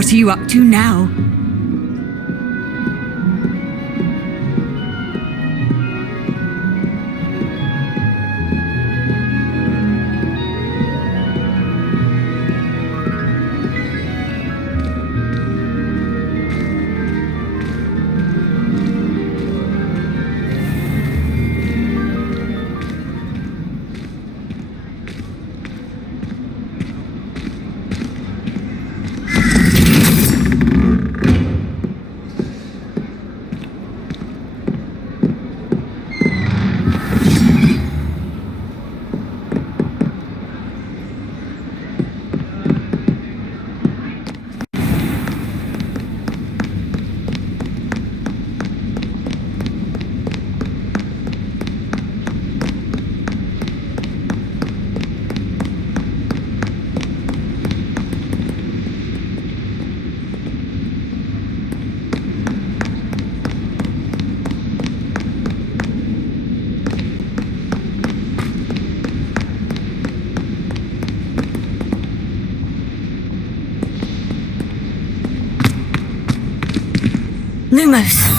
What are you up to now? Lumos.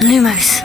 Lumos.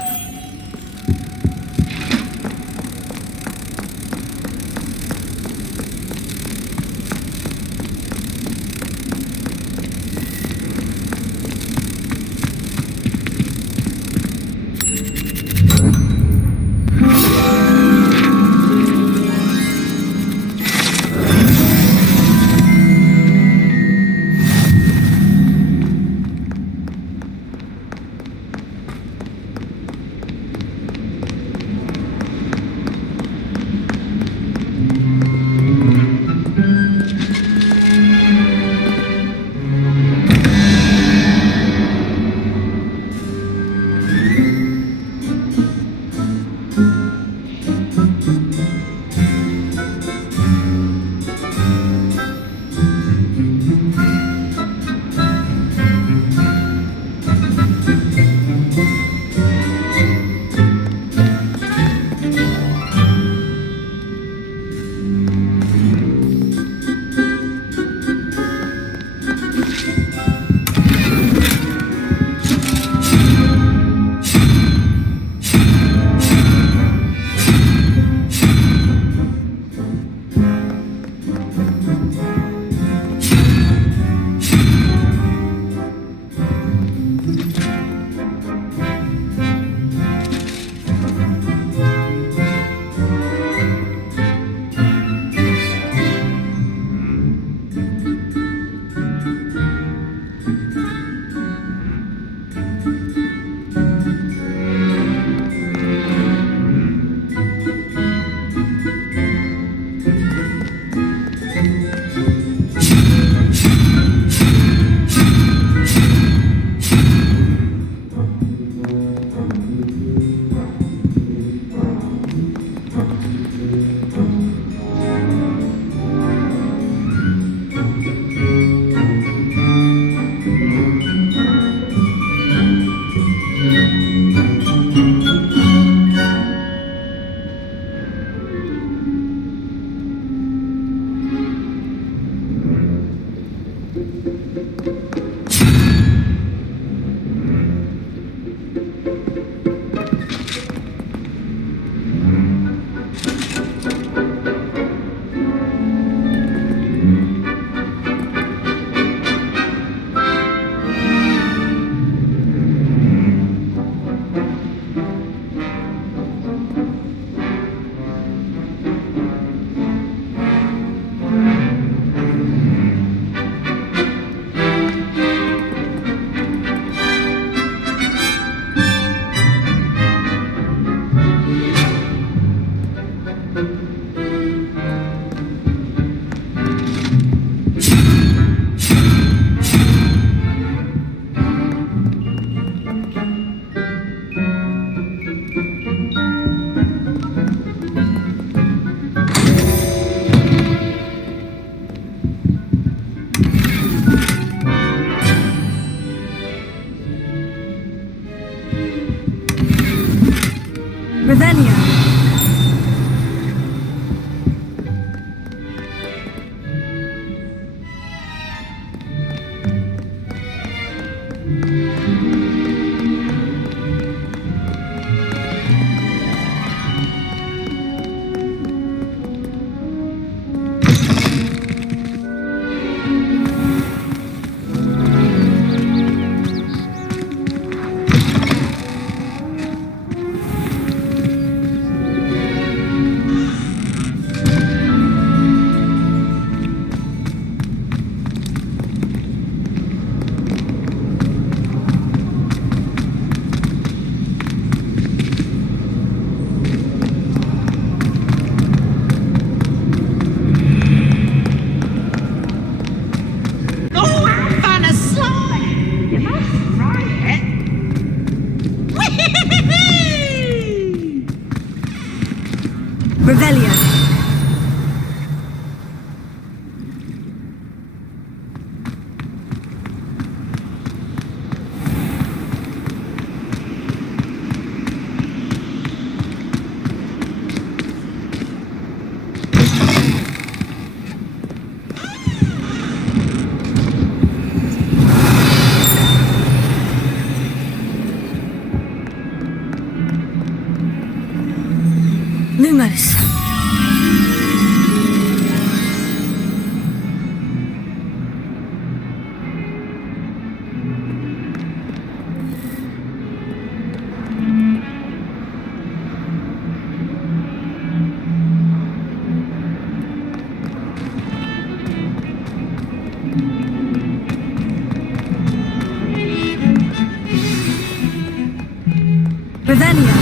Revelio.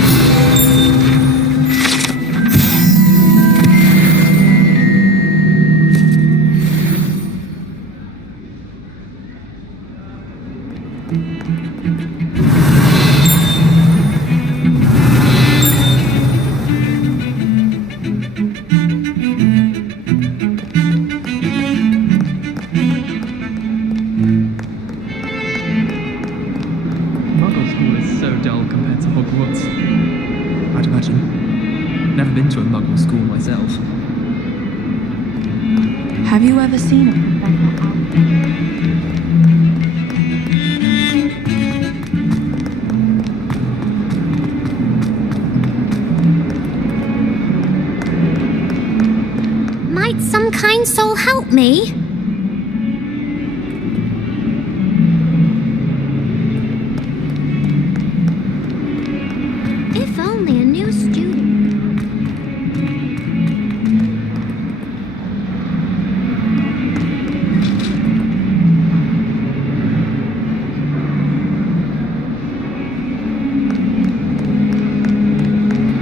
Muggle school is so dull compared to Hogwarts. I'd imagine. Never been to a Muggle school myself. Have you ever seen a professor out there? Might some kind soul help me? If only a new student.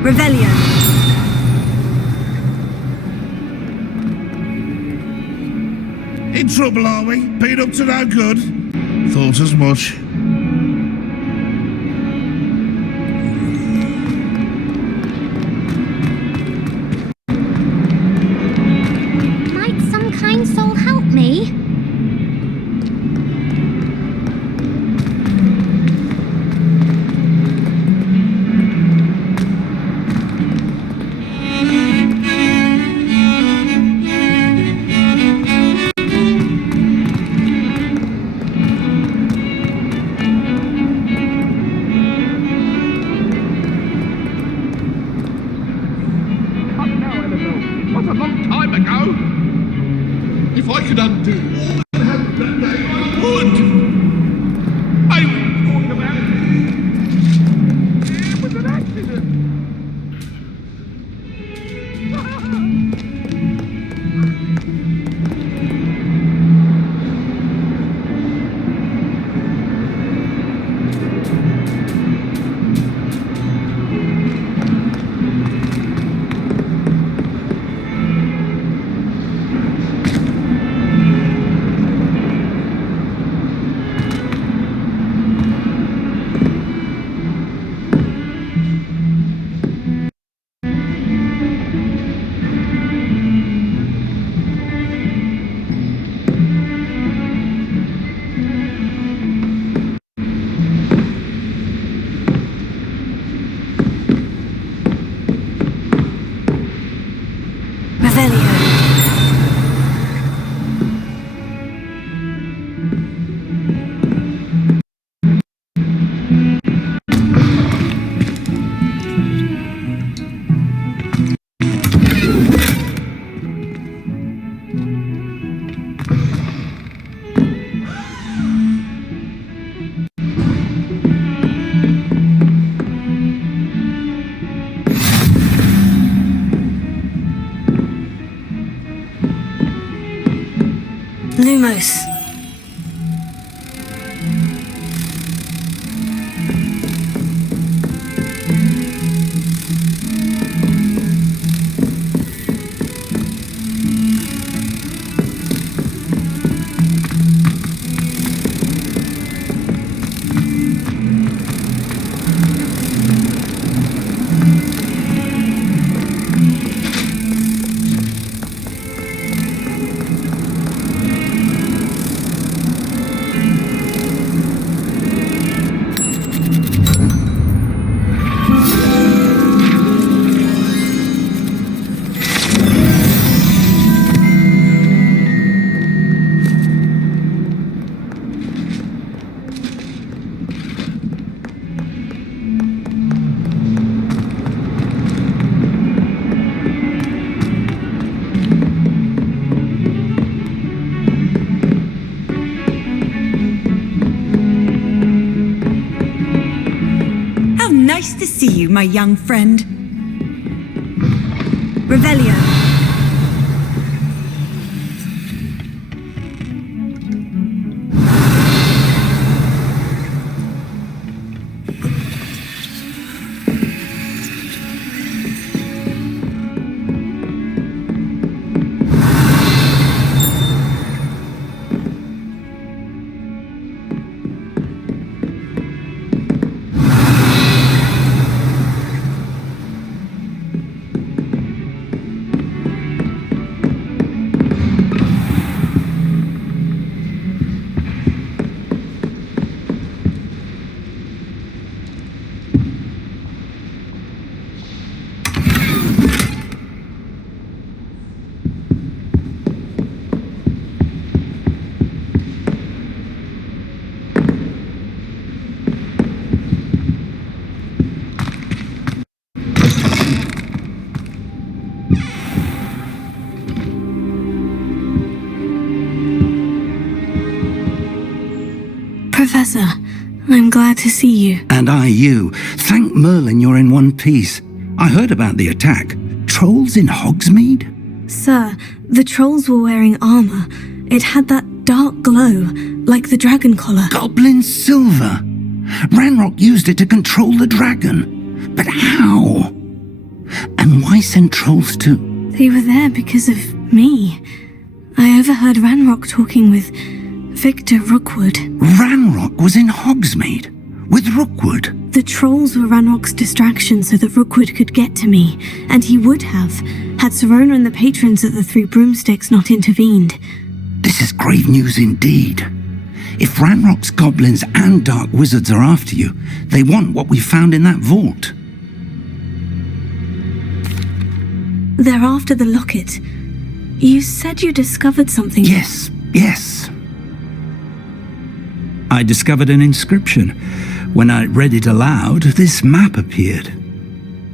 Revelio. In trouble, are we? Been up to no good? Thought as much. Might some kind soul help me? What a long time ago! If I could undo all that happened that day, I would! I would talk about it! It was an accident! Revelio. Lumos. Nice to see you, my young friend. Revelio. Professor, I'm glad to see you. And I you. Thank Merlin you're in one piece. I heard about the attack. Trolls in Hogsmeade? Sir, the trolls were wearing armor. It had that dark glow, like the dragon collar. Goblin silver. Ranrock used it to control the dragon. But how? And why send trolls too? They were there because of me. I overheard Ranrock talking with Victor Rookwood. Ranrock was in Hogsmeade with Rookwood. The trolls were Ranrock's distraction so that Rookwood could get to me, and he would have, had Serona and the patrons at the Three Broomsticks not intervened. This is grave news indeed. If Ranrock's goblins and dark wizards are after you, they want what we found in that vault. They're after the locket. You said you discovered something. Yes. I discovered an inscription. When I read it aloud, this map appeared.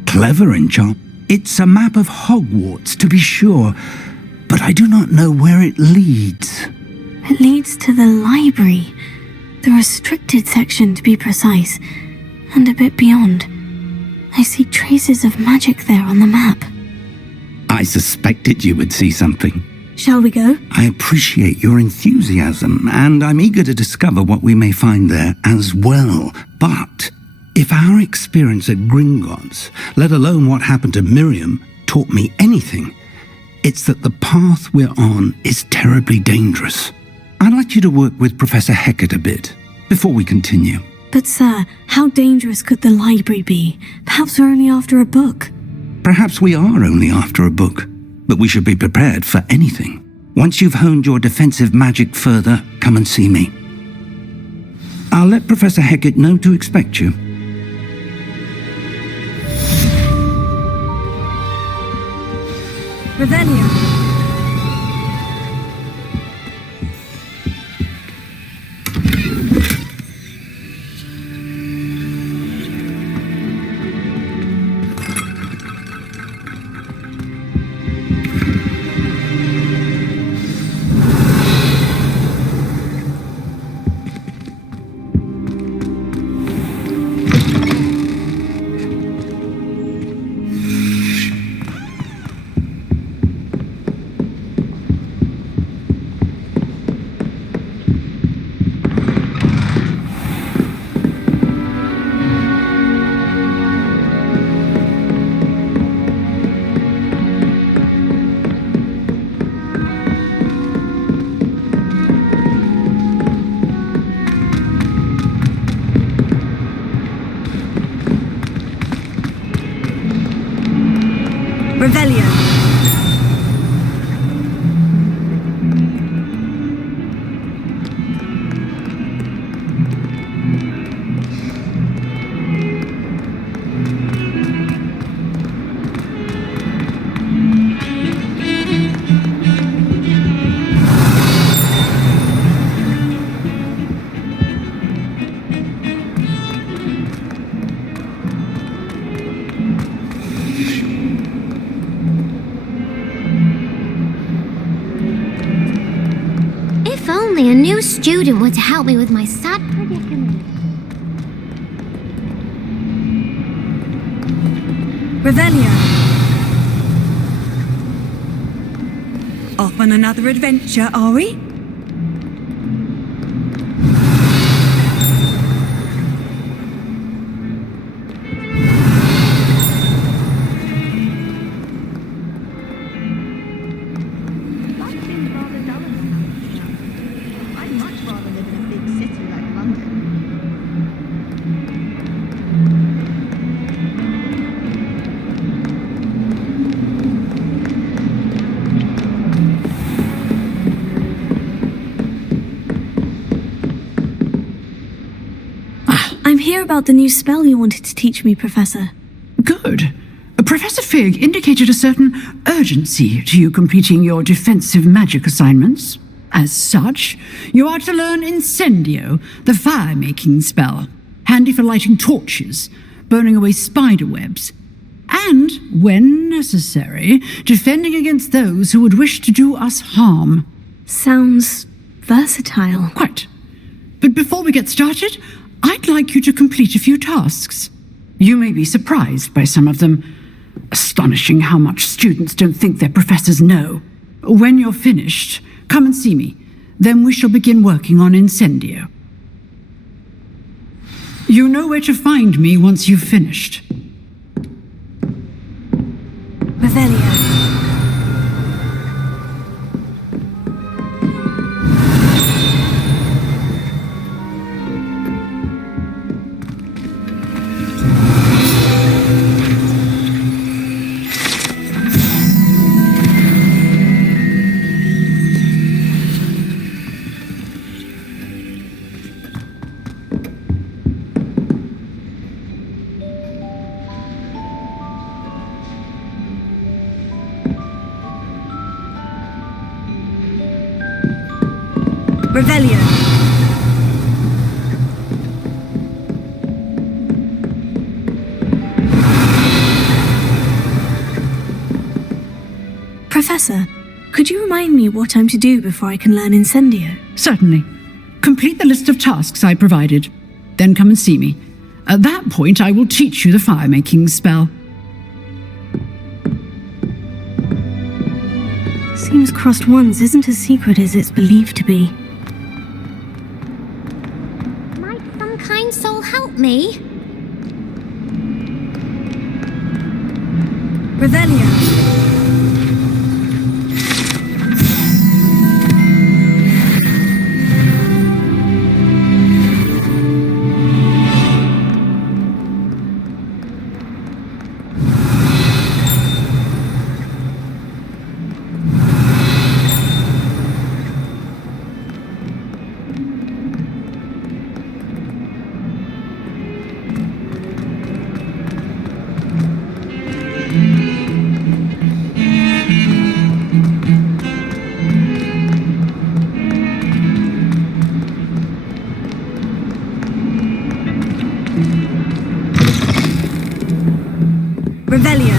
Clever enchant. It's a map of Hogwarts, to be sure, but I do not know where it leads. It leads to the library. The restricted section, to be precise, and a bit beyond. I see traces of magic there on the map. I suspected you would see something. Shall we go? I appreciate your enthusiasm, and I'm eager to discover what we may find there as well. But if our experience at Gringotts, let alone what happened to Miriam, taught me anything, it's that the path we're on is terribly dangerous. I'd like you to work with Professor Hecat a bit before we continue. But sir, how dangerous could the library be? Perhaps we're only after a book. Perhaps we are only after a book, but we should be prepared for anything. Once you've honed your defensive magic further, come and see me. I'll let Professor Hecat know to expect you. Revelio. Revelio. If only a new student were to help me with my sad predicament. Revelio. Off on another adventure, are we? I'm here about the new spell you wanted to teach me, Professor. Good. Professor Fig indicated a certain urgency to you completing your defensive magic assignments. As such, you are to learn Incendio, the fire-making spell, handy for lighting torches, burning away spider webs, and, when necessary, defending against those who would wish to do us harm. Sounds versatile. Quite. But before we get started, I'd like you to complete a few tasks. You may be surprised by some of them. Astonishing how much students don't think their professors know. When you're finished, come and see me. Then we shall begin working on Incendio. You know where to find me once you've finished. Revelio. Revelio. Professor, could you remind me what I'm to do before I can learn Incendio? Certainly. Complete the list of tasks I provided. Then come and see me. At that point, I will teach you the fire-making spell. Seems crossed once isn't as secret as it's believed to be. Might some kind soul help me? Revelio. Revelio.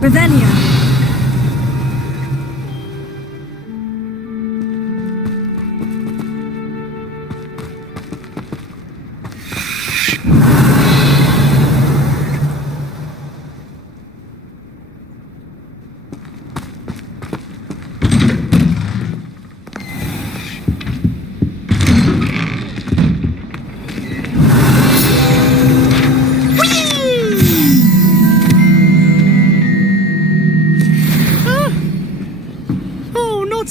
Revelio.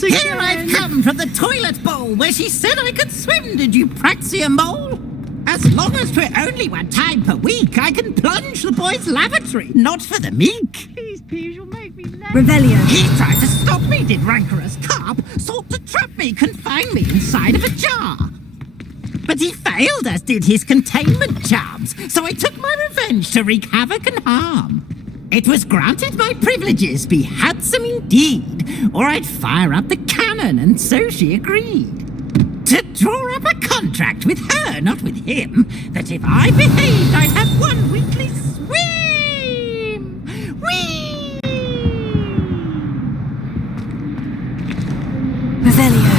Here I've come from the toilet bowl where she said I could swim, did you praxia mole? As long as 'twere only one time per week, I can plunge the boy's lavatory, not for the meek. Please, you'll make me laugh. Revelio. He tried to stop me, did rancorous carp, sought to trap me, confine me inside of a jar. But he failed, as did his containment charms, so I took my revenge to wreak havoc and harm. It was granted my privileges be handsome indeed, or I'd fire up the cannon, and so she agreed. To draw up a contract with her, not with him, that if I behaved, I'd have one weekly swim! Whee! Revelio.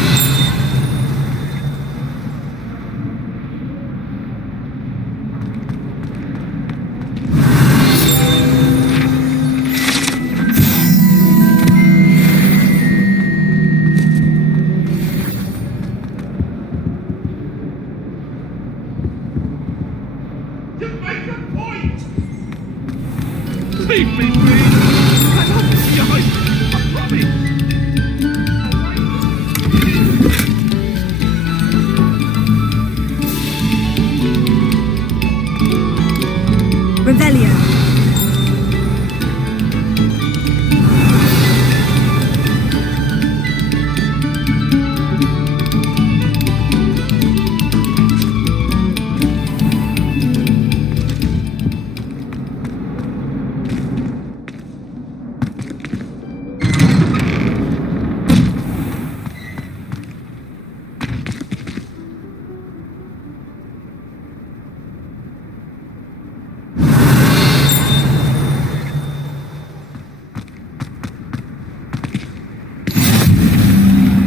Leave me, please. I love you guys. I promise. Revelio.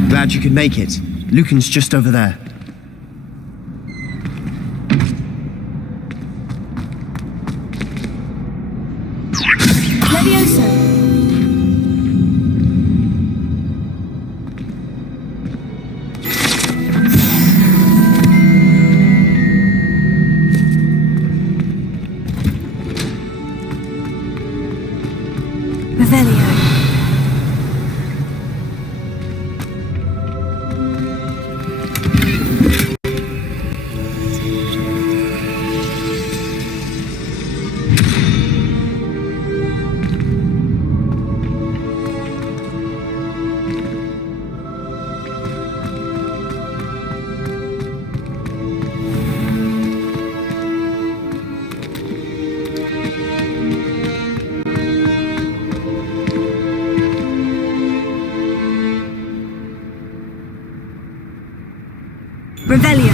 Glad you could make it. Lucan's just over there. Levioso. Revelio. Revelio. Revelio.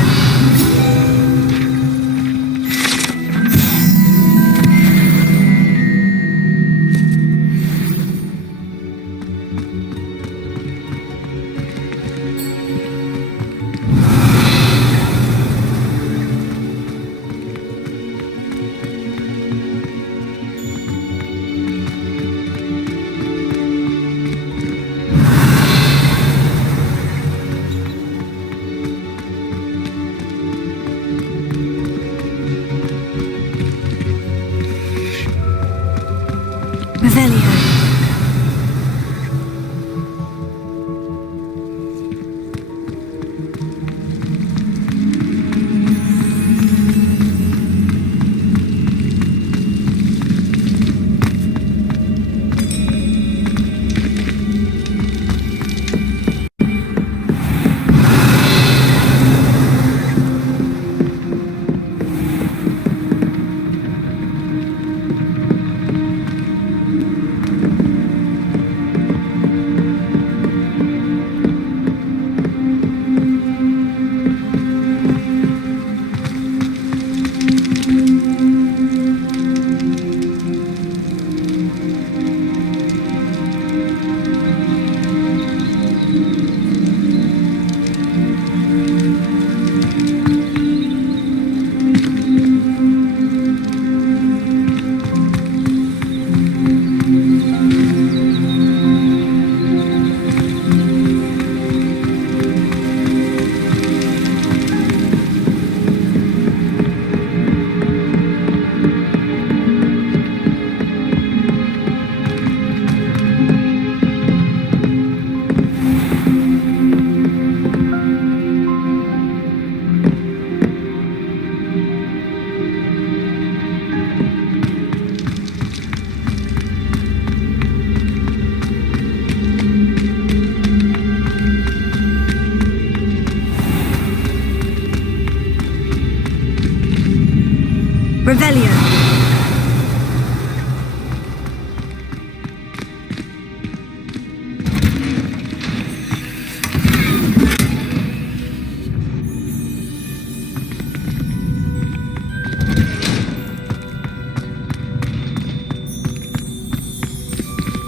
Revelio.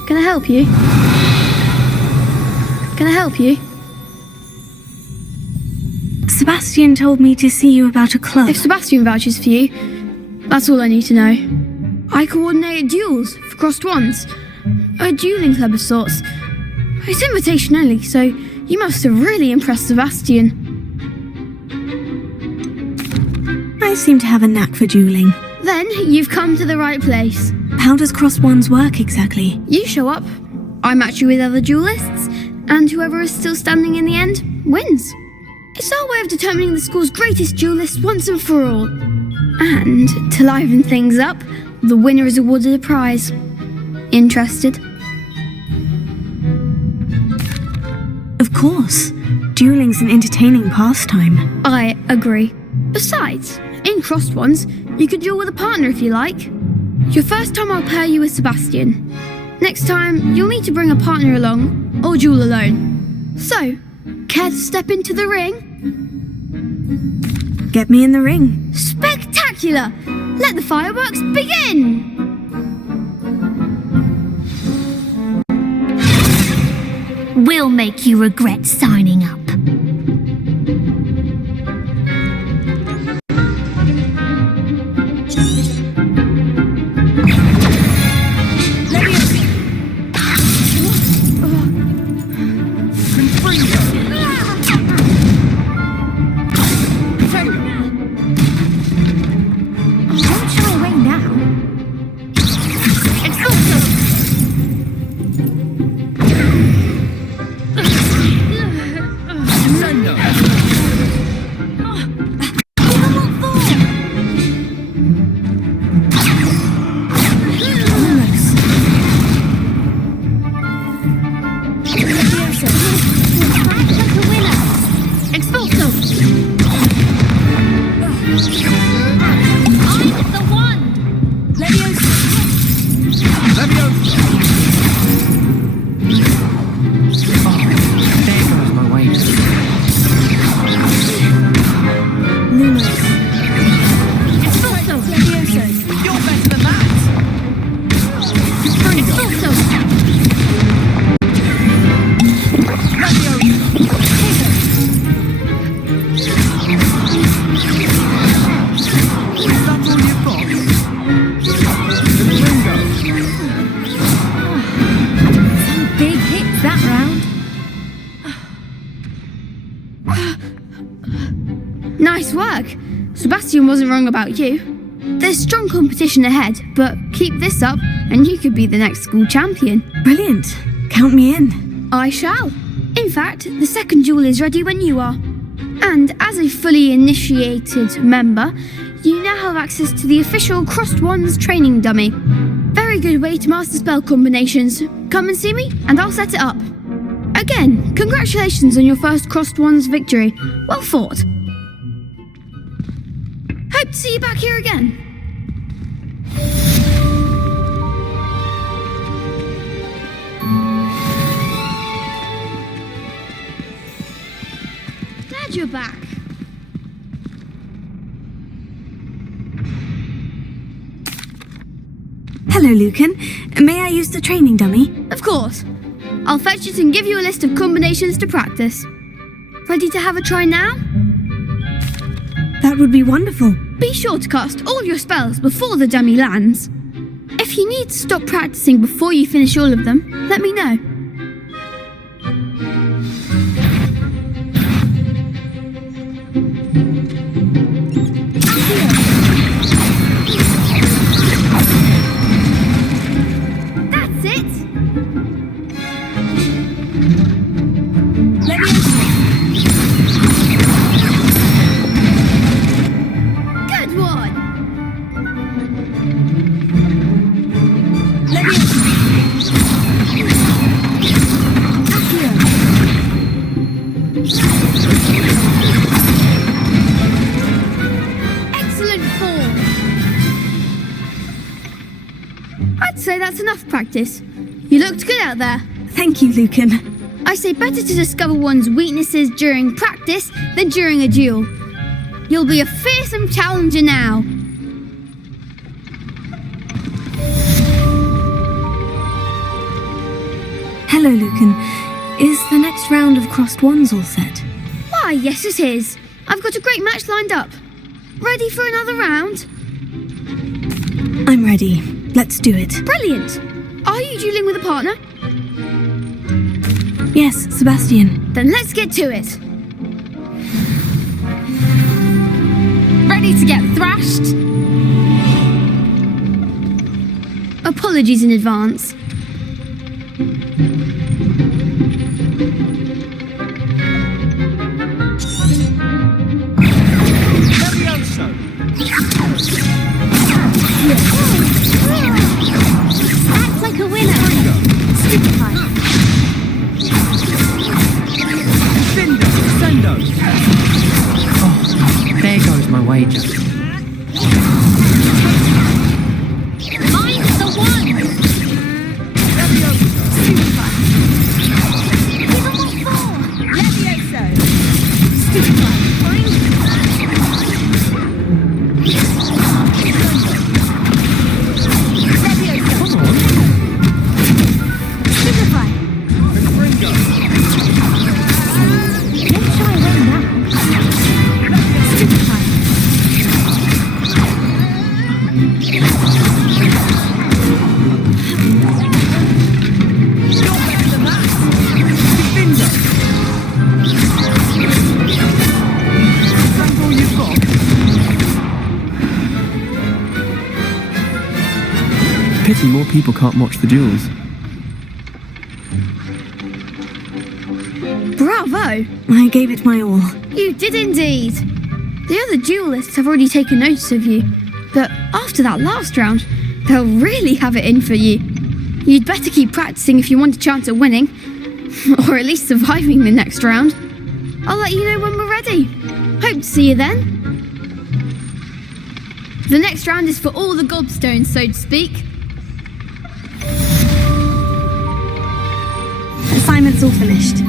Can I help you? Can I help you? Sebastian told me to see you about a club. If Sebastian vouches for you, that's all I need to know. I coordinate duels for crossed wands. A dueling club of sorts. It's invitation only, so you must have really impressed Sebastian. I seem to have a knack for dueling. Then you've come to the right place. How does crossed ones work exactly? You show up, I match you with other duelists, and whoever is still standing in the end wins. It's our way of determining the school's greatest duelist once and for all. And to liven things up, the winner is awarded a prize. Interested? Of course. Dueling's an entertaining pastime. I agree. Besides, in crossed ones, you can duel with a partner if you like. Your first time I'll pair you with Sebastian. Next time, you'll need to bring a partner along, or duel alone. So, care to step into the ring? Get me in the ring. Spectacular! Let the fireworks begin! We'll make you regret signing up. Nice work. Sebastian wasn't wrong about you. There's strong competition ahead, but keep this up and you could be the next school champion. Brilliant. Count me in. I shall. In fact, the second duel is ready when you are. And as a fully initiated member, you now have access to the official Crossed Wands training dummy. Very good way to master spell combinations. Come and see me and I'll set it up. Again, congratulations on your first Crossed Wands victory. Well fought. Hope to see you back here again. Glad you're back. Hello, Lucan. May I use the training dummy? Of course. I'll fetch it and give you a list of combinations to practice. Ready to have a try now? That would be wonderful. Be sure to cast all your spells before the dummy lands. If you need to stop practicing before you finish all of them, let me know. That's it! Good one! Excellent form! I'd say that's enough practice. You looked good out there. Thank you, Lucan. I say better to discover one's weaknesses during practice than during a duel. You'll be a fearsome challenger now. Hello, Lucan. Is the next round of Crossed Wands all set? Why, yes it is. I've got a great match lined up. Ready for another round? I'm ready. Let's do it. Brilliant. Are you dueling with a partner? Yes, Sebastian. Then let's get to it. Ready to get thrashed? A Apologies in advance. Act like a winner. Stupefy. Sendo! Oh, there goes my wager. Mine's the one. Stupefy. Give them all four. Levioso. Stupefy. Pity more people can't watch the duels. Bravo! I gave it my all. You did indeed. The other duelists have already taken notice of you, but after that last round, they'll really have it in for you. You'd better keep practicing if you want a chance at winning, or at least surviving the next round. I'll let you know when we're ready. Hope to see you then. The next round is for all the gobstones, so to speak. Assignment's all finished.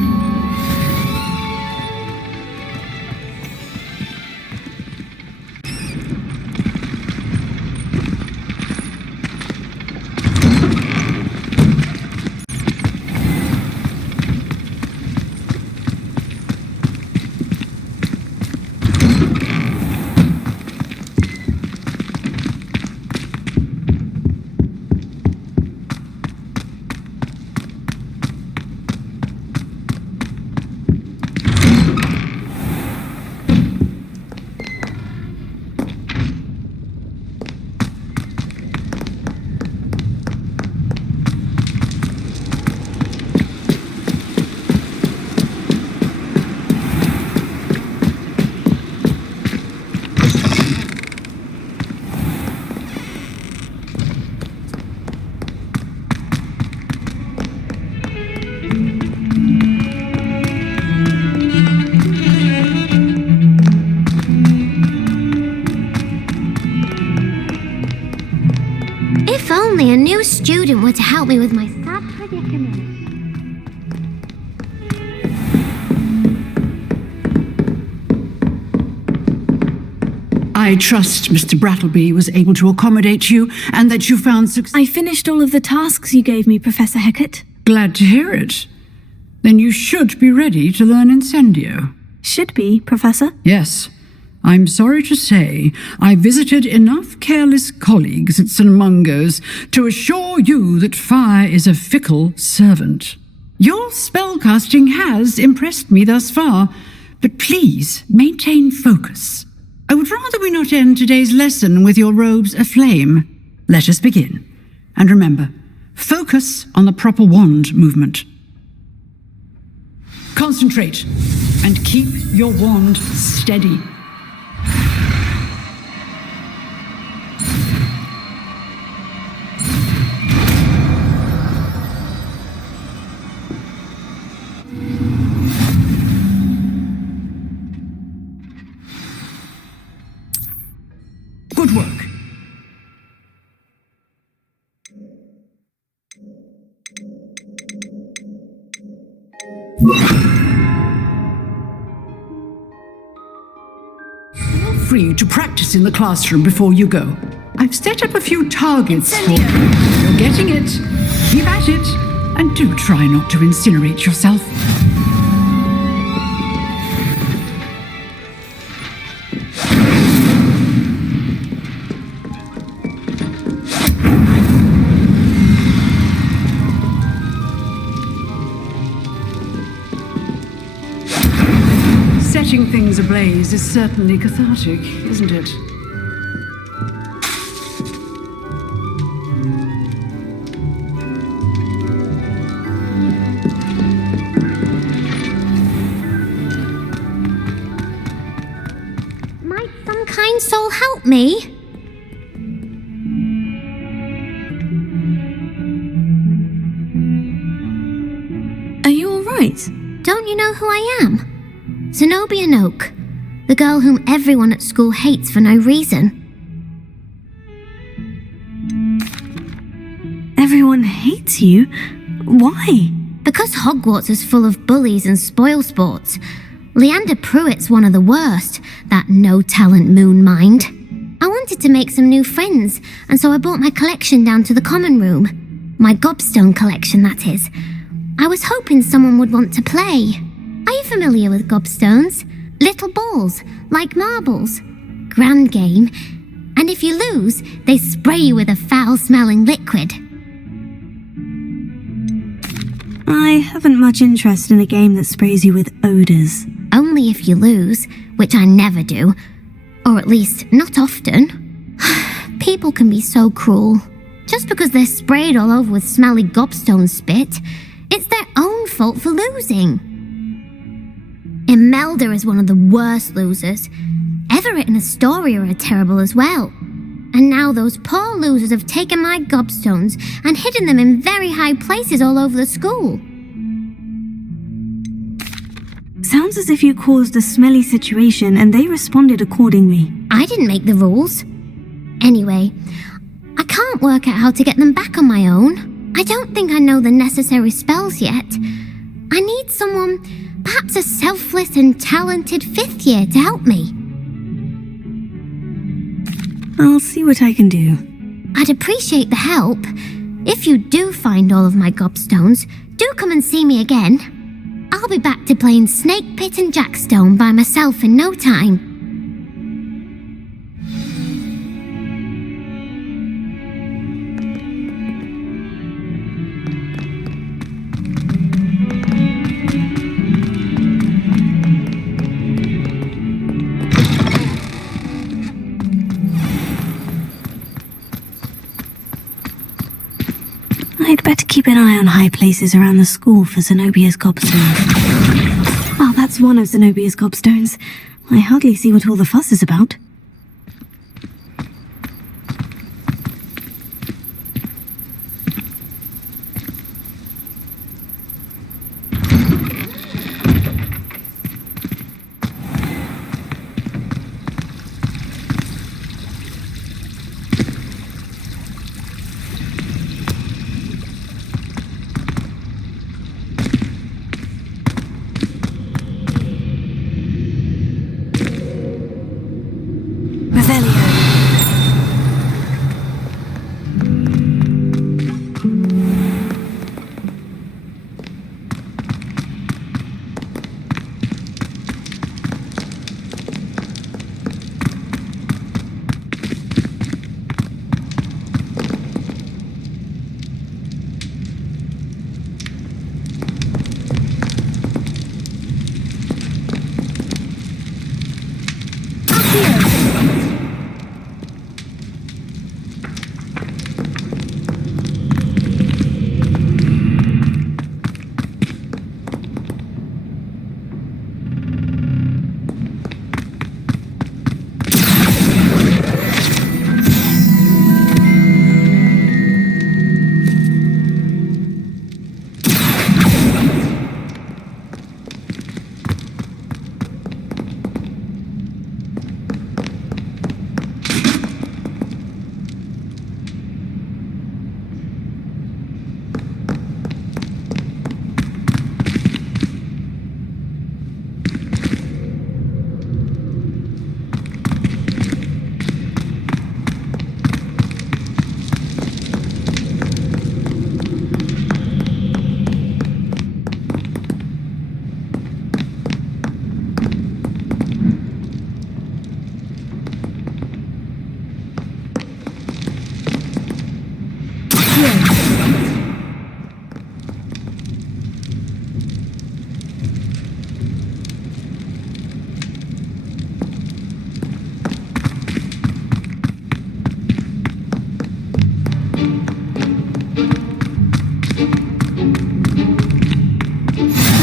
If only a new student were to help me with my sad predicament. I trust Mr. Brattleby was able to accommodate you and that you found success. I finished all of the tasks you gave me, Professor Hecat. Glad to hear it. Then you should be ready to learn Incendio. Should be, Professor. Yes. I'm sorry to say, I visited enough careless colleagues at St. Mungo's to assure you that fire is a fickle servant. Your spellcasting has impressed me thus far, but please maintain focus. I would rather we not end today's lesson with your robes aflame. Let us begin. And remember, focus on the proper wand movement. Concentrate and keep your wand steady. Good work. Feel free to practice in the classroom before you go. I've set up a few targets for you. You're getting it. Keep at it. And do try not to incinerate yourself. Setting things ablaze is certainly cathartic, isn't it? kind soul help me? Are you alright? Don't you know who I am? Zenobia Noak, the girl whom everyone at school hates for no reason. Everyone hates you? Why? Because Hogwarts is full of bullies and spoilsports. Leander Pruitt's one of the worst, that no-talent moon mind. I wanted to make some new friends, and so I brought my collection down to the common room. My gobstone collection, that is. I was hoping someone would want to play. Are you familiar with gobstones? Little balls, like marbles. Grand game. And if you lose, they spray you with a foul-smelling liquid. I haven't much interest in a game that sprays you with odours. Only if you lose, which I never do. Or at least, not often. People can be so cruel. Just because they're sprayed all over with smelly gobstone spit, it's their own fault for losing. Imelda is one of the worst losers. Everett and Astoria are terrible as well. And now those poor losers have taken my gobstones and hidden them in very high places all over the school. Sounds as if you caused a smelly situation and they responded accordingly. I didn't make the rules. Anyway, I can't work out how to get them back on my own. I don't think I know the necessary spells yet. I need someone, perhaps a selfless and talented 5th year to help me. I'll see what I can do. I'd appreciate the help. If you do find all of my gobstones, do come and see me again. I'll be back to playing Snake Pit and Jackstone by myself in no time. I'd better keep an eye on high places around the school for Zenobia's gobstones. Oh, that's one of Zenobia's gobstones. I hardly see what all the fuss is about.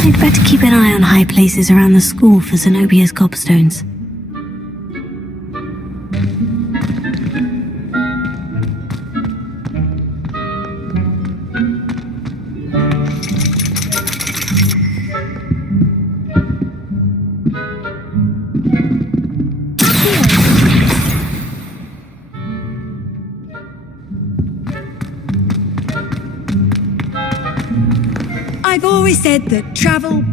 I'd better keep an eye on high places around the school for Zenobia's gobstones. always said that travel.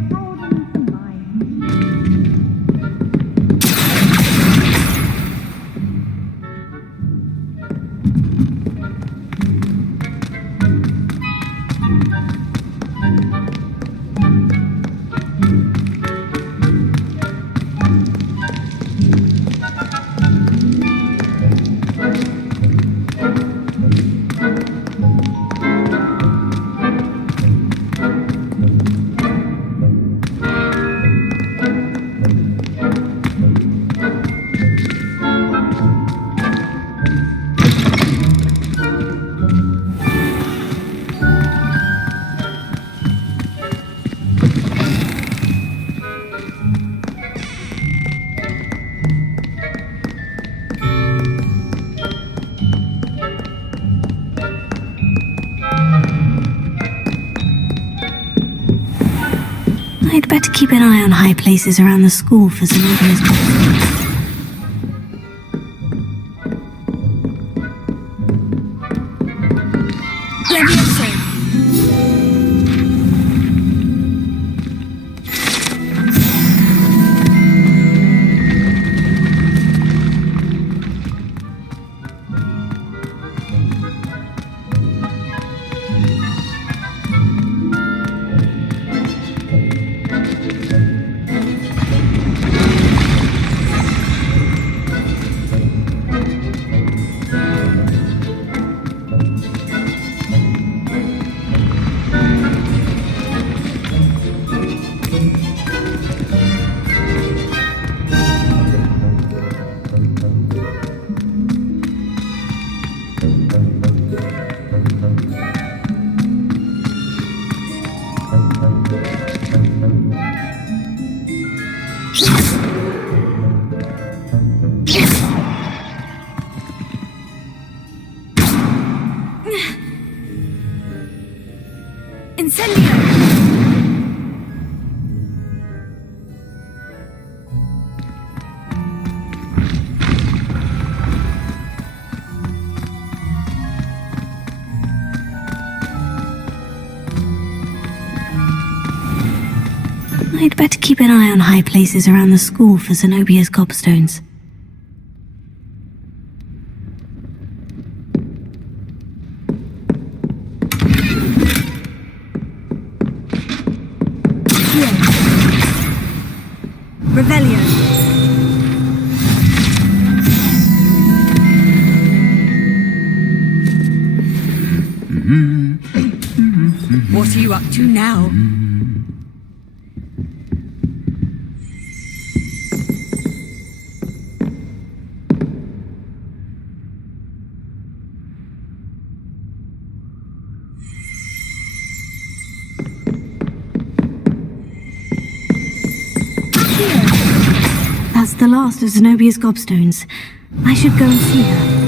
I'd better keep an eye on high places around the school for Zenobia's gobstones. I'd better keep an eye on high places around the school for Zenobia's gobstones. Revelio. What are you up to now? That's the last of Zenobia's gobstones. I should go and see her.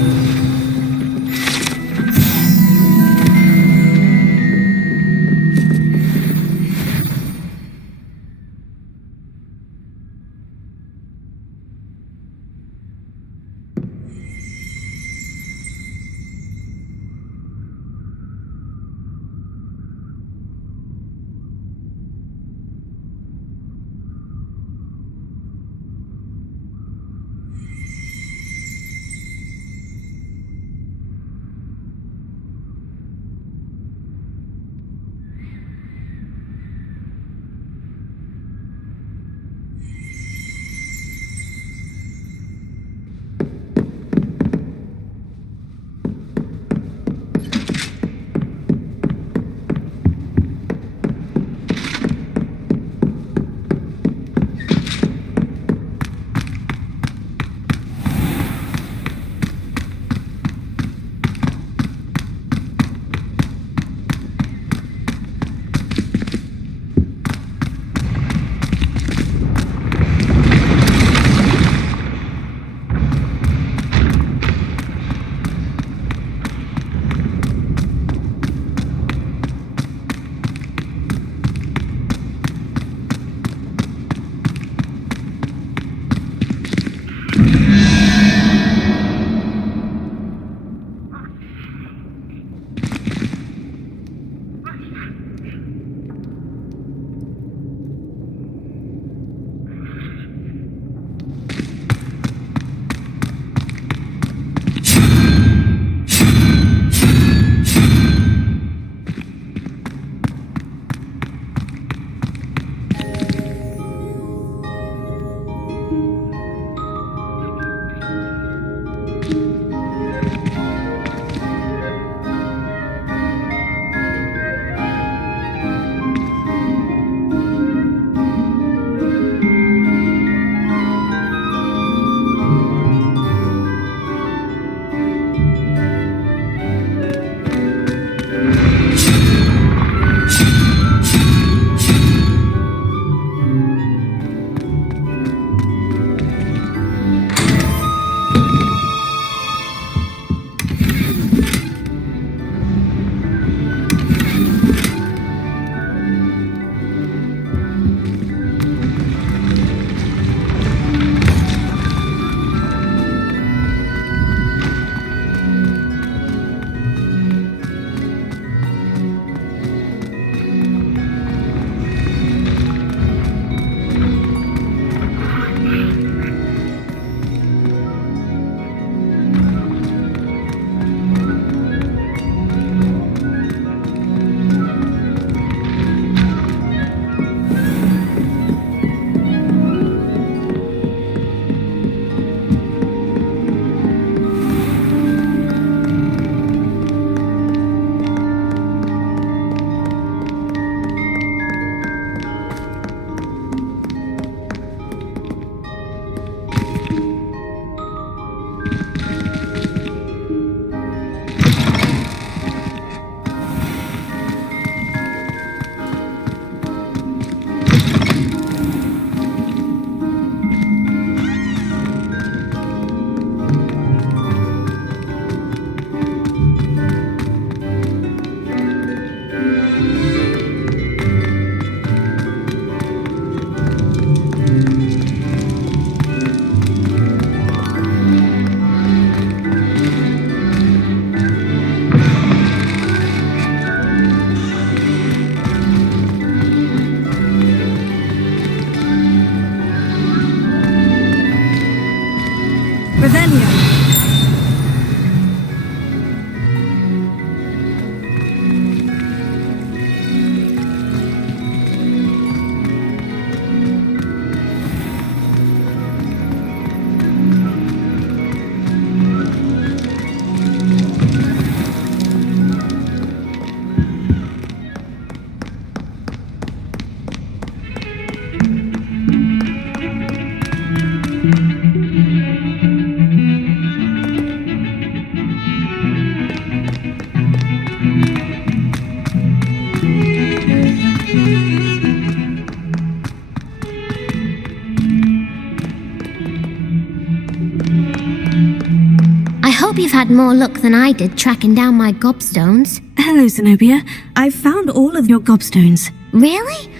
hope you've had more luck than I did tracking down my gobstones. Hello, Zenobia. I've found all of your gobstones. Really?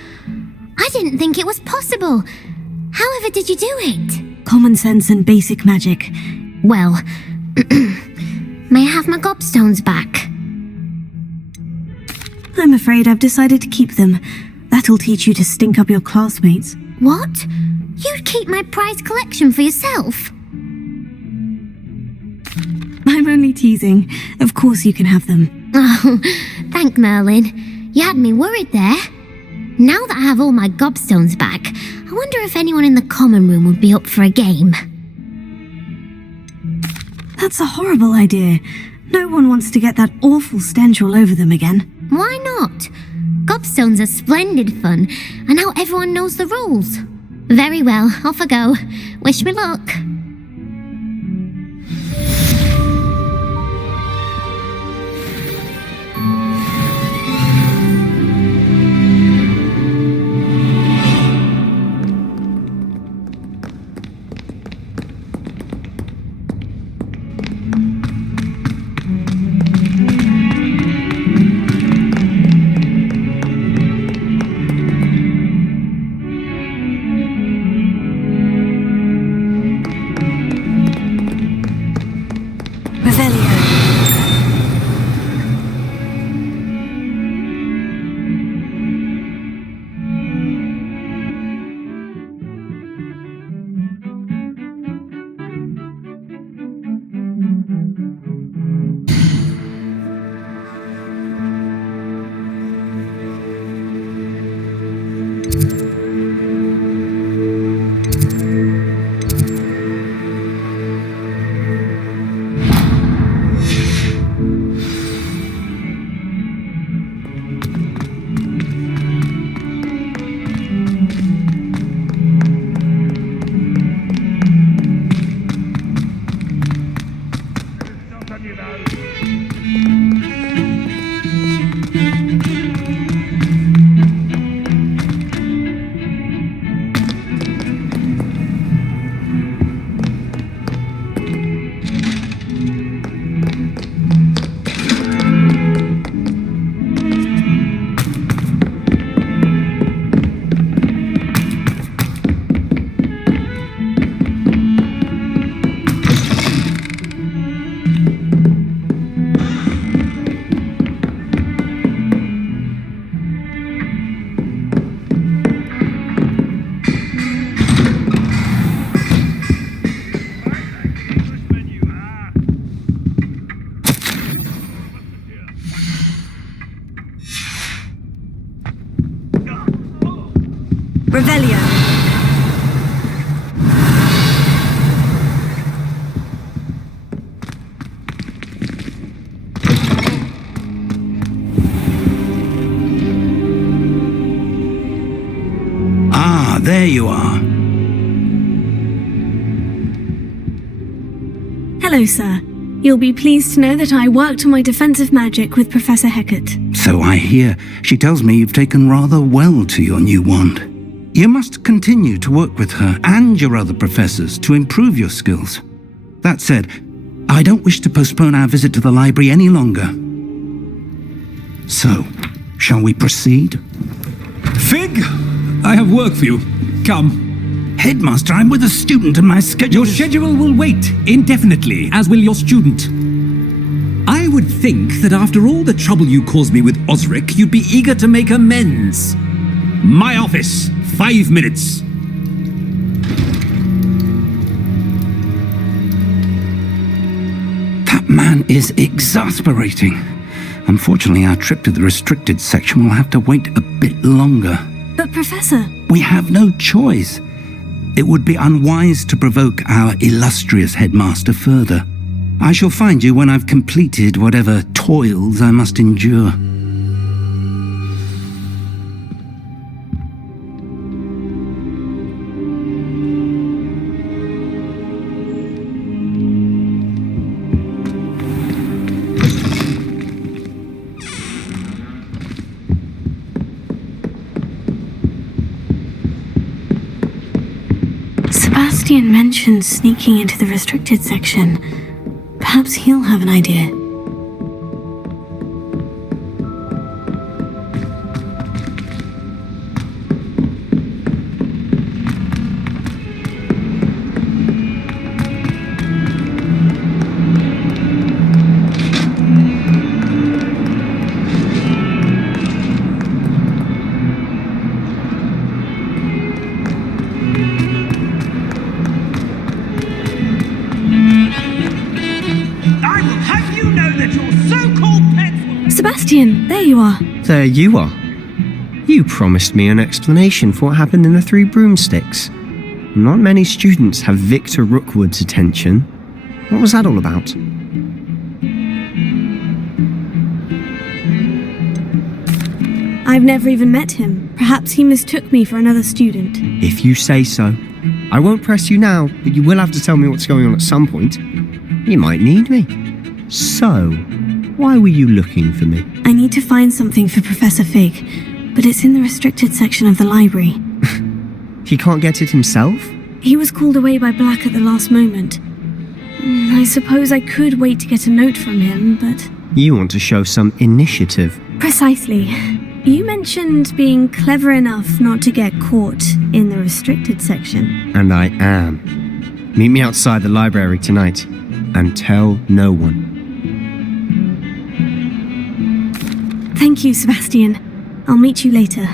I didn't think it was possible. However did you do it? Common sense and basic magic. Well, may I have my gobstones back? I'm afraid I've decided to keep them. That'll teach you to stink up your classmates. What? You'd keep my prized collection for yourself? I'm only teasing. Of course you can have them. Oh, thank Merlin. You had me worried there. Now that I have all my gobstones back, I wonder if anyone in the common room would be up for a game. That's a horrible idea. No one wants to get that awful stench all over them again. Why not? Gobstones are splendid fun, and now everyone knows the rules. Very well, off I go. Wish me luck. Revelio. Ah, there you are. Hello, sir. You'll be pleased to know that I worked on my defensive magic with Professor Hecat. So I hear. She tells me you've taken rather well to your new wand. You must continue to work with her and your other professors to improve your skills. That said, I don't wish to postpone our visit to the library any longer. So, shall we proceed? Fig, I have work for you. Come. Headmaster, I'm with a student and my schedule... Your schedule will wait indefinitely, as will your student. I would think that after all the trouble you caused me with Osric, you'd be eager to make amends. My office. 5 minutes. That man is exasperating. Unfortunately, our trip to the restricted section will have to wait a bit longer. But Professor... We have no choice. It would be unwise to provoke our illustrious headmaster further. I shall find you when I've completed whatever toils I must endure. Sebastian mentioned sneaking into the restricted section, Perhaps he'll have an idea. Sebastian, there you are. There you are. You promised me an explanation for what happened in the Three Broomsticks. Not many students have Victor Rookwood's attention. What was that all about? I've never even met him. Perhaps he mistook me for another student. If you say so. I won't press you now, but you will have to tell me what's going on at some point. You might need me. So, why were you looking for me? I need to find something for Professor Fig, but it's in the restricted section of the library. He can't get it himself? He was called away by Black at the last moment. I suppose I could wait to get a note from him, but... You want to show some initiative. Precisely. You mentioned being clever enough not to get caught in the restricted section. And I am. Meet me outside the library tonight, and tell no one. Thank you, Sebastian. I'll meet you later.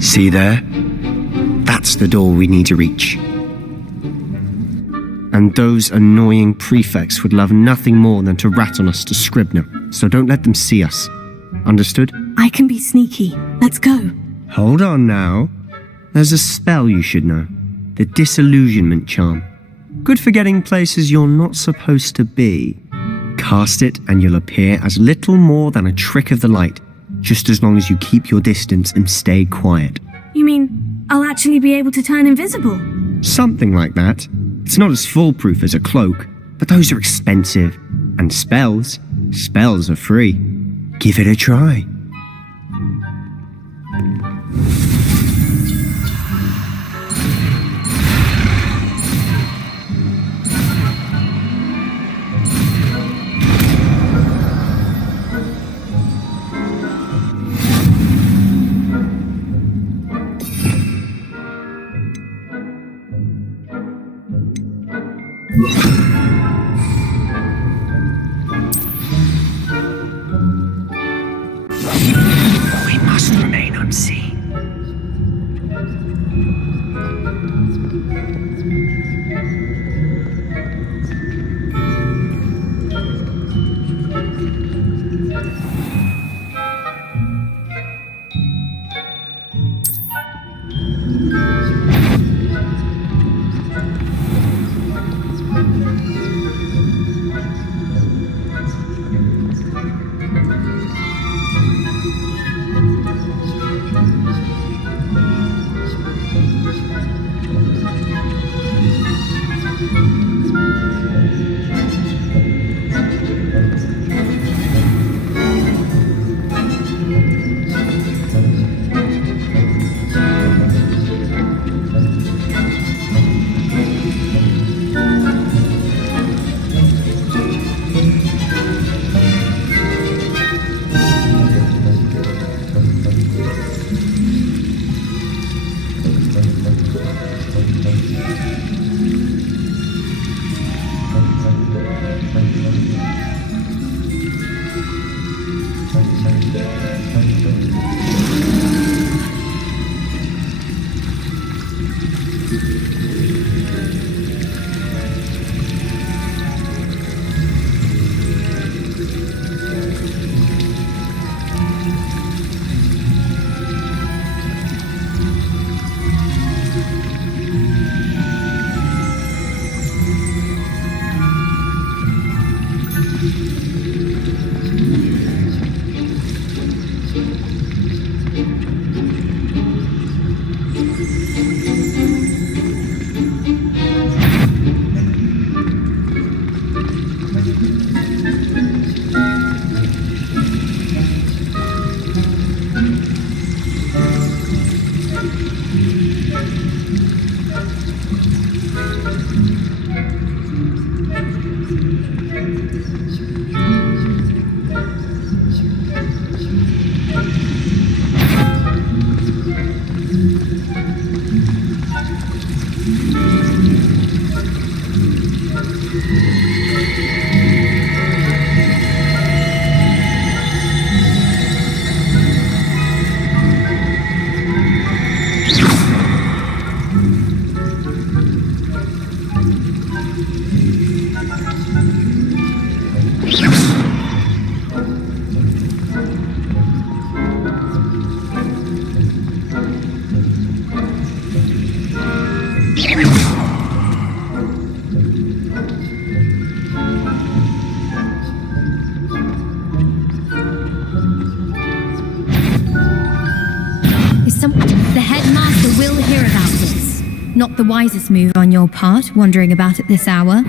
See there? That's the door we need to reach. And those annoying prefects would love nothing more than to rat on us to Scribner, so don't let them see us. Understood? I can be sneaky. Let's go. Hold on now. There's a spell you should know. The Disillusionment Charm. Good for getting places you're not supposed to be. Cast it and you'll appear as little more than a trick of the light, just as long as you keep your distance and stay quiet. You mean I'll actually be able to turn invisible? Something like that. It's not as foolproof as a cloak, but those are expensive. And spells are free. Give it a try. We must remain unseen. The headmaster will hear about this. Not the wisest move on your part, wandering about at this hour.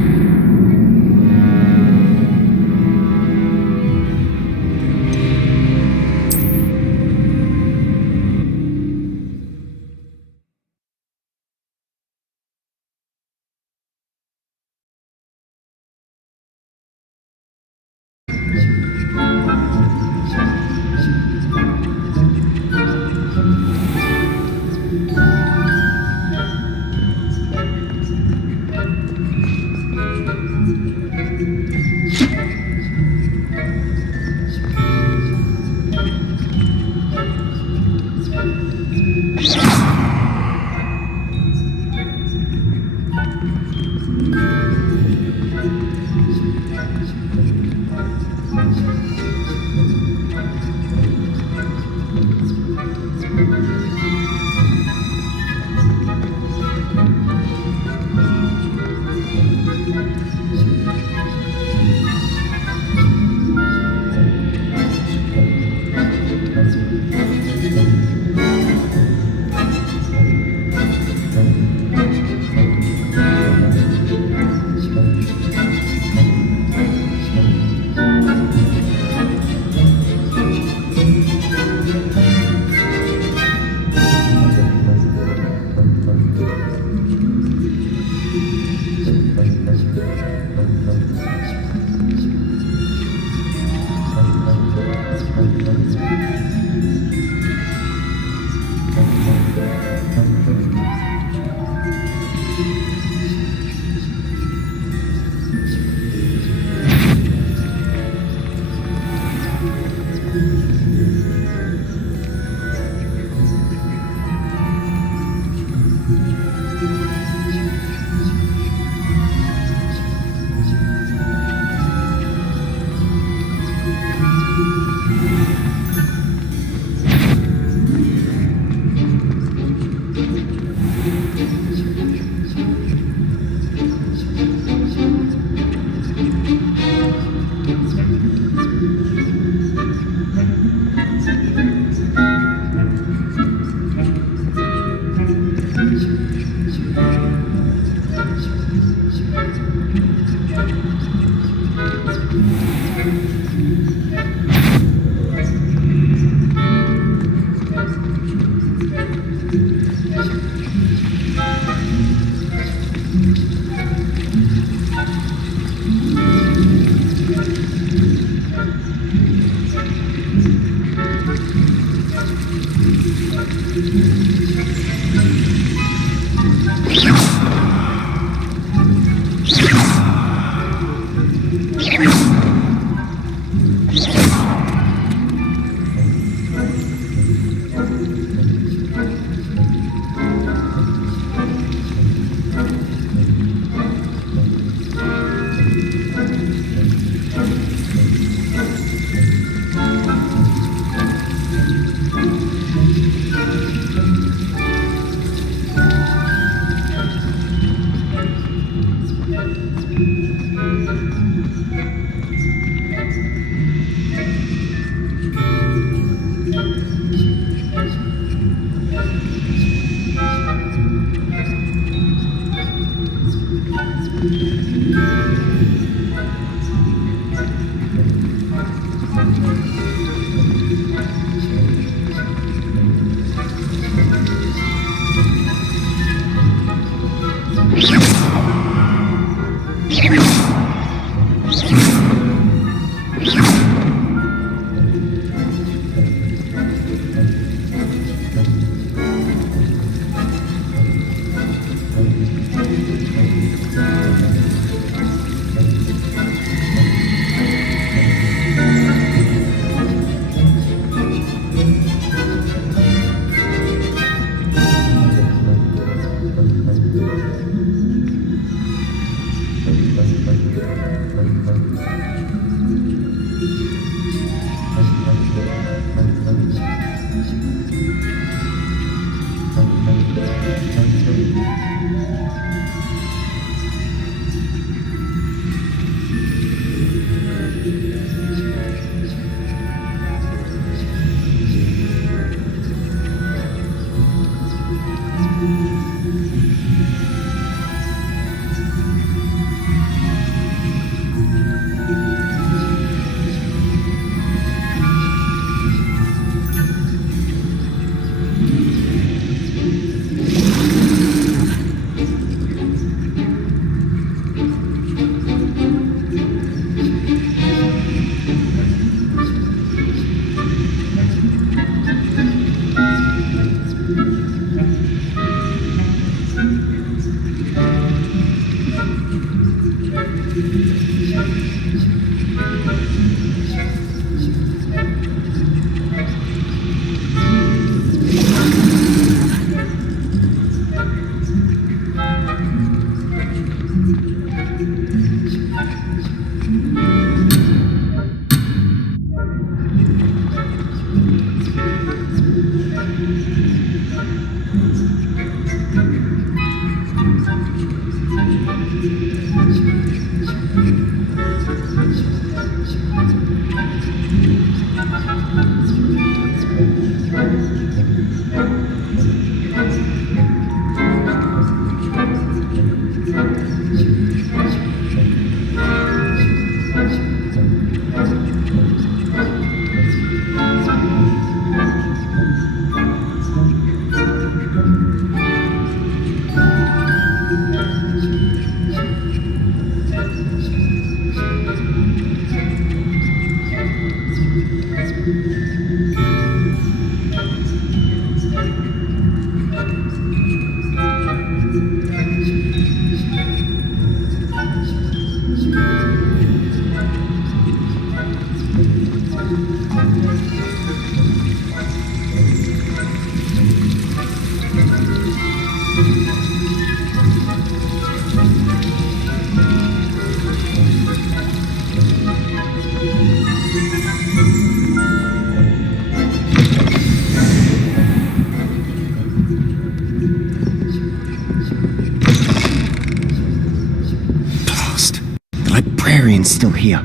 Librarian's still here.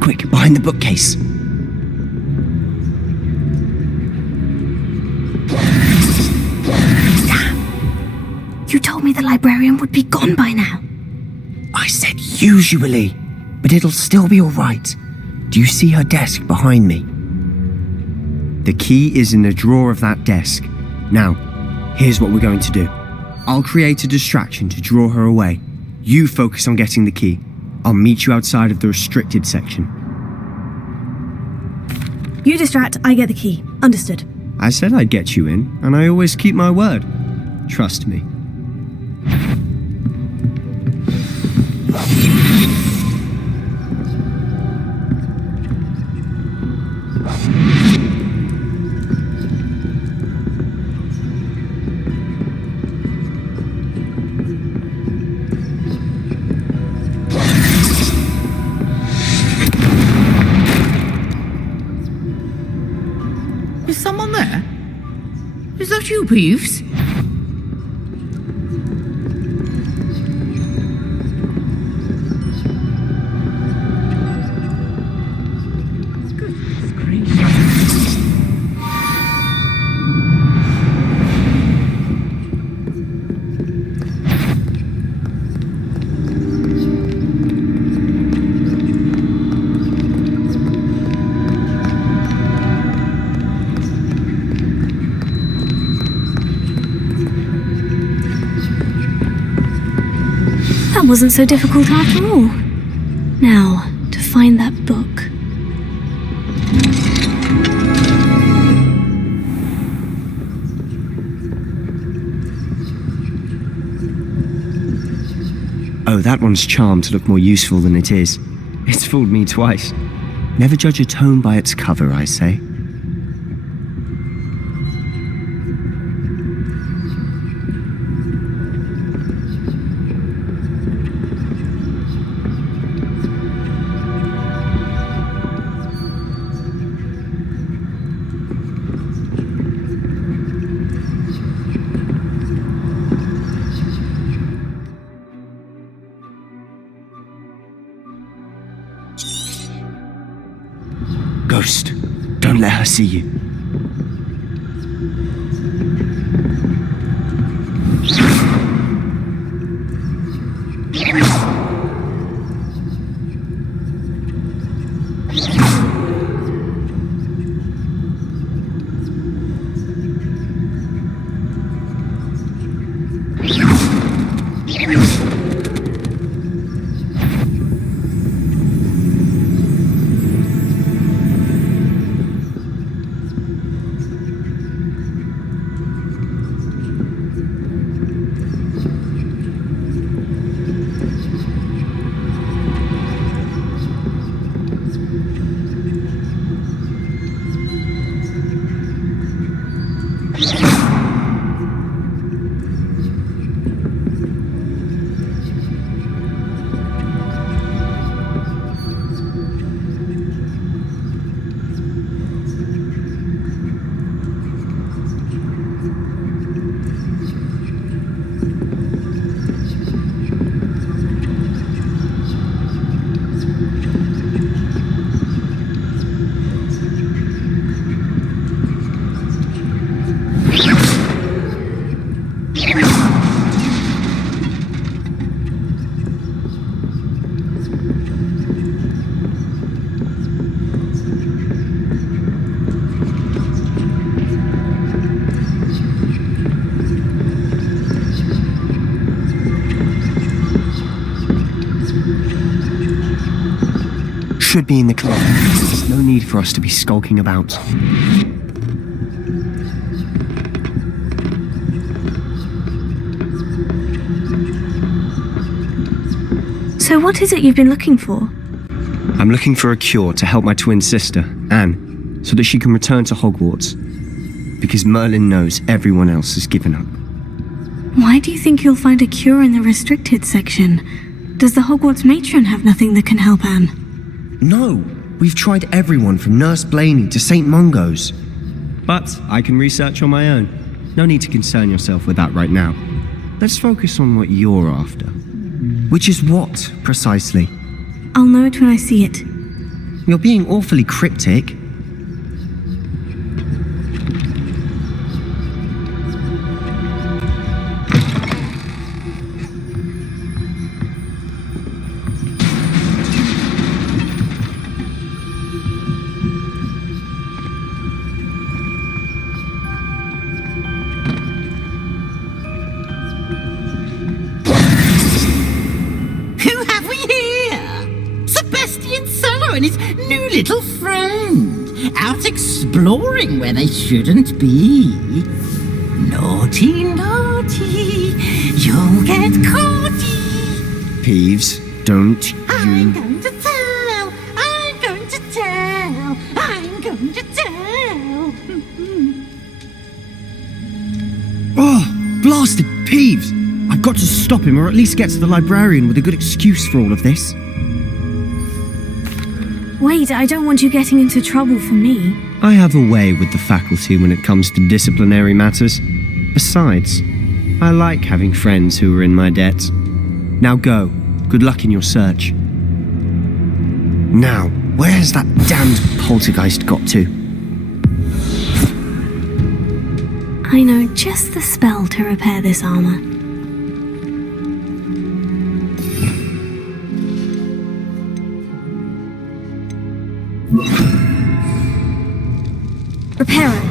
Quick, behind the bookcase. You told me the librarian would be gone by now. I said usually, but it'll still be alright. Do you see her desk behind me? The key is in the drawer of that desk. Now, here's what we're going to do. I'll create a distraction to draw her away. You focus on getting the key. I'll meet you outside of the restricted section. You distract, I get the key. Understood. I said I'd get you in, and I always keep my word. Trust me. Is someone there? Is that you, Peeves? That wasn't so difficult after all. Now, to find that book. Oh, that one's charmed to look more useful than it is. It's fooled me twice. Never judge a tome by its cover, I say. Ghost, don't let her see you. should be in the clear. There's no need for us to be skulking about. So what is it you've been looking for? I'm looking for a cure to help my twin sister, Anne, so that she can return to Hogwarts. Because Merlin knows everyone else has given up. Why do you think you'll find a cure in the restricted section? Does the Hogwarts matron have nothing that can help Anne? No, we've tried everyone from Nurse Blaney to St. Mungo's. But I can research on my own. No need to concern yourself with that right now. Let's focus on what you're after. Which is what, precisely? I'll know it when I see it. You're being awfully cryptic. And his new little friend, out exploring where they shouldn't be. Naughty, naughty, you'll get caughty. Peeves, don't you... I'm going to tell, I'm going to tell, I'm going to tell. Oh, blasted Peeves! I've got to stop him, or at least get to the librarian with a good excuse for all of this. Wait, I don't want you getting into trouble for me. I have a way with the faculty when it comes to disciplinary matters. Besides, I like having friends who are in my debt. Now go. Good luck in your search. Now, where's that damned poltergeist got to? I know just the spell to repair this armor. Repair it.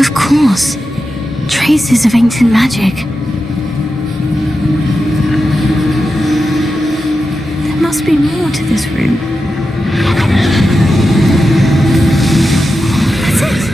Of course. Traces of ancient magic. There must be more to this room. That's it.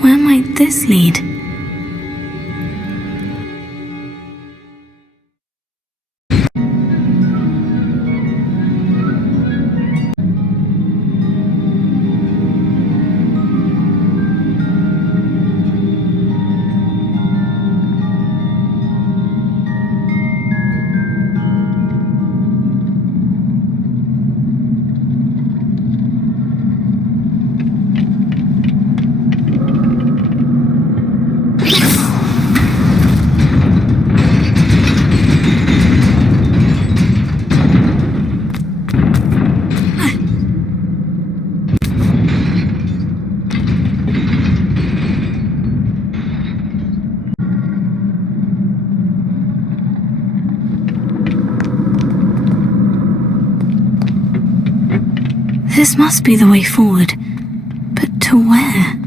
Where might this lead? This must be the way forward. But to where?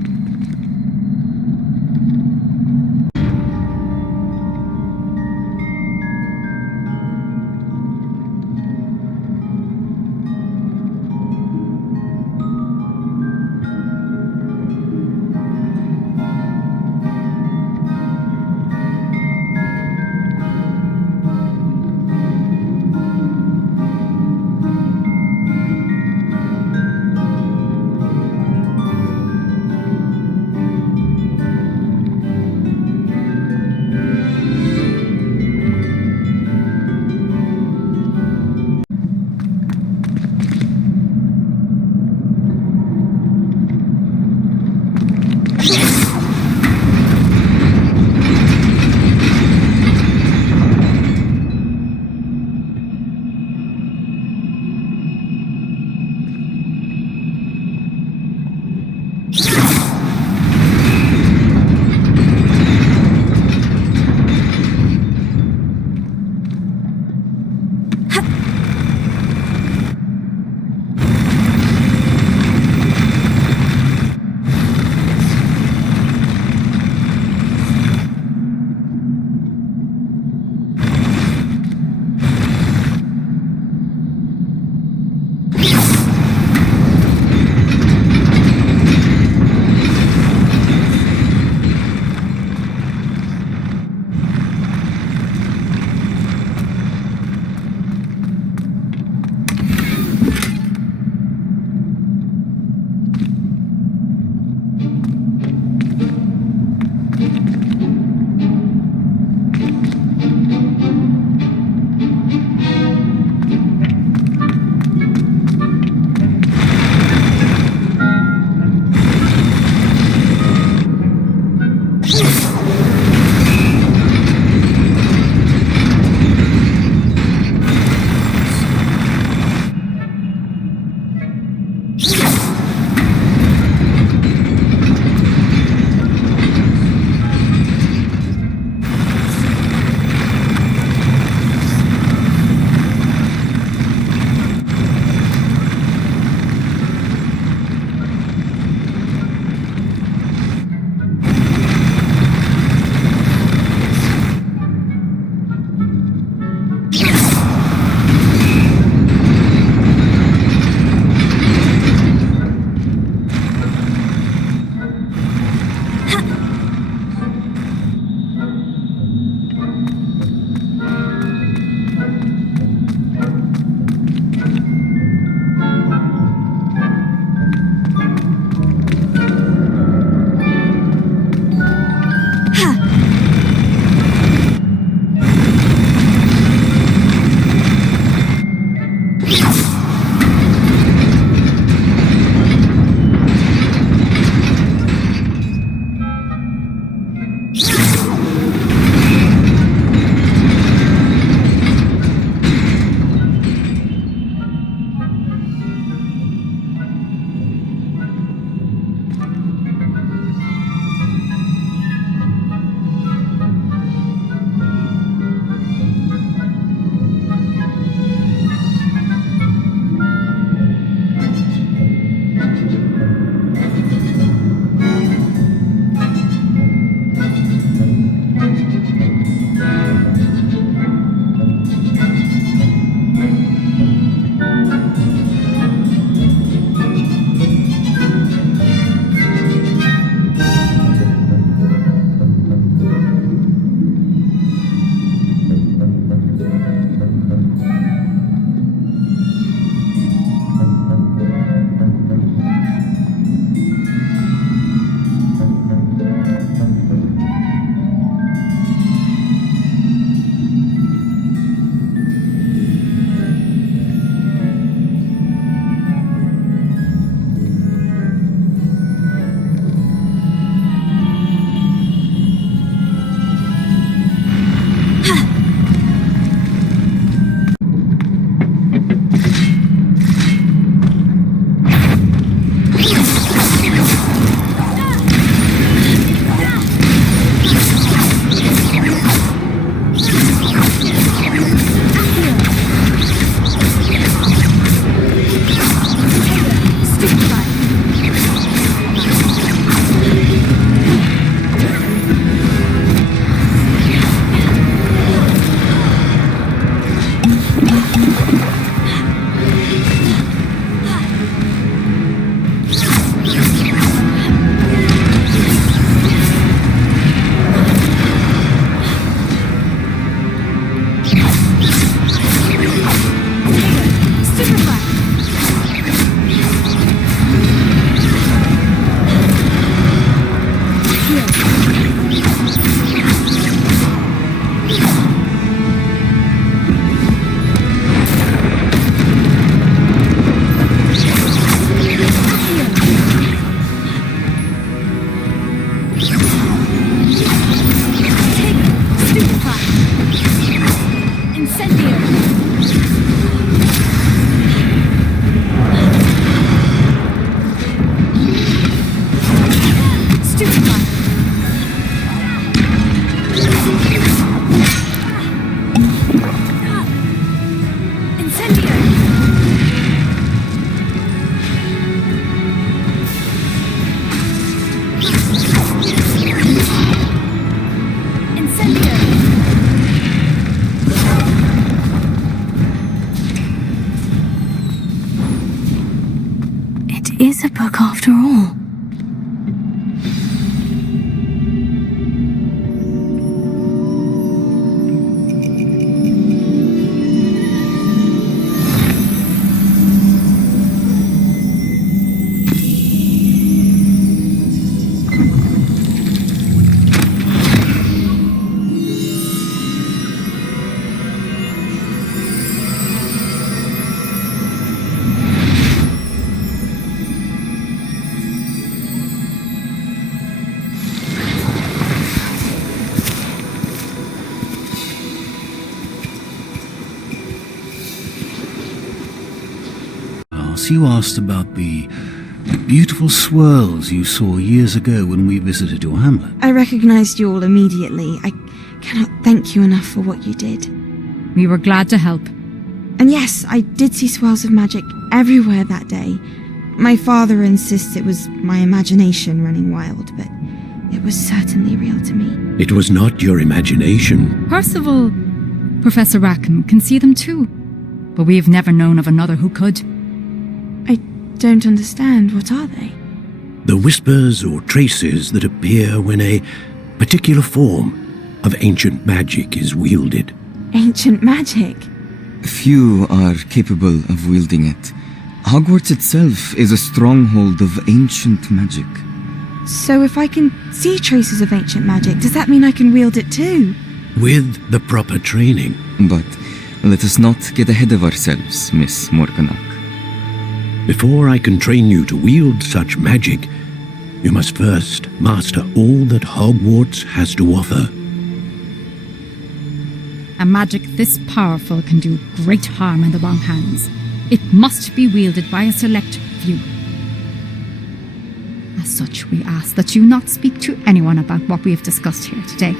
It is a book after all. You asked about the beautiful swirls you saw years ago when we visited your hamlet. I recognized you all immediately. I cannot thank you enough for what you did. We were glad to help. And yes, I did see swirls of magic everywhere that day. My father insists it was my imagination running wild, but it was certainly real to me. It was not your imagination. Percival, Professor Rackham can see them too, but we have never known of another who could. Don't understand. What are they? The whispers or traces that appear when a particular form of ancient magic is wielded. Ancient magic? Few are capable of wielding it. Hogwarts itself is a stronghold of ancient magic. So if I can see traces of ancient magic, does that mean I can wield it too? With the proper training. But let us not get ahead of ourselves, Miss Morganach. Before I can train you to wield such magic, you must first master all that Hogwarts has to offer. A magic this powerful can do great harm in the wrong hands. It must be wielded by a select few. As such, we ask that you not speak to anyone about what we have discussed here today.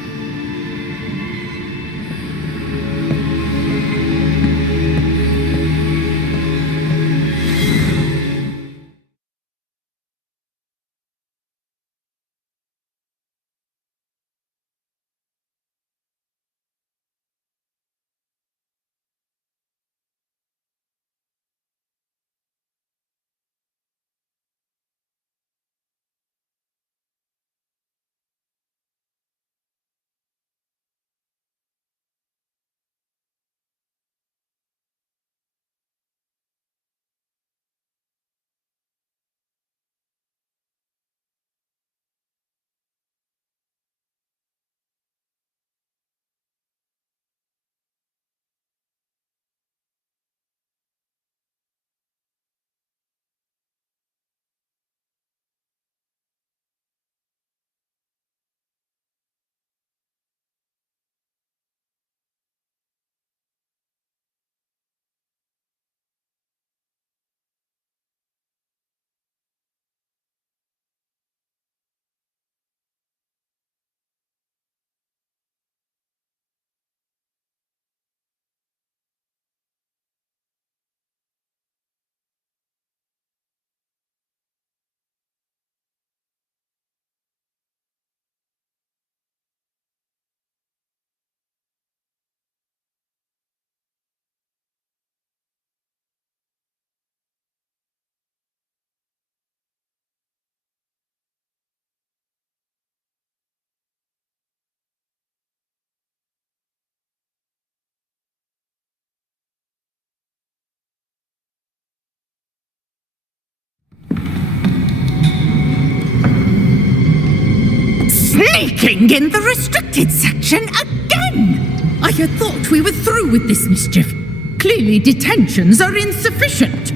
Sneaking in the restricted section again! I had thought we were through with this mischief. Clearly detentions are insufficient.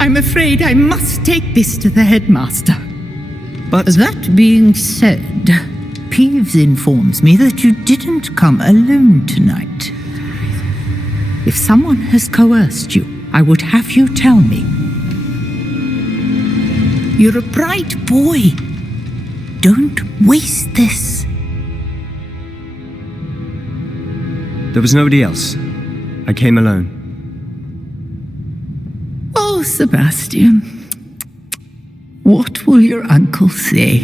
I'm afraid I must take this to the headmaster. But that being said, Peeves informs me that you didn't come alone tonight. If someone has coerced you, I would have you tell me. You're a bright boy. Don't waste this. There was nobody else. I came alone. Oh, Sebastian. What will your uncle say?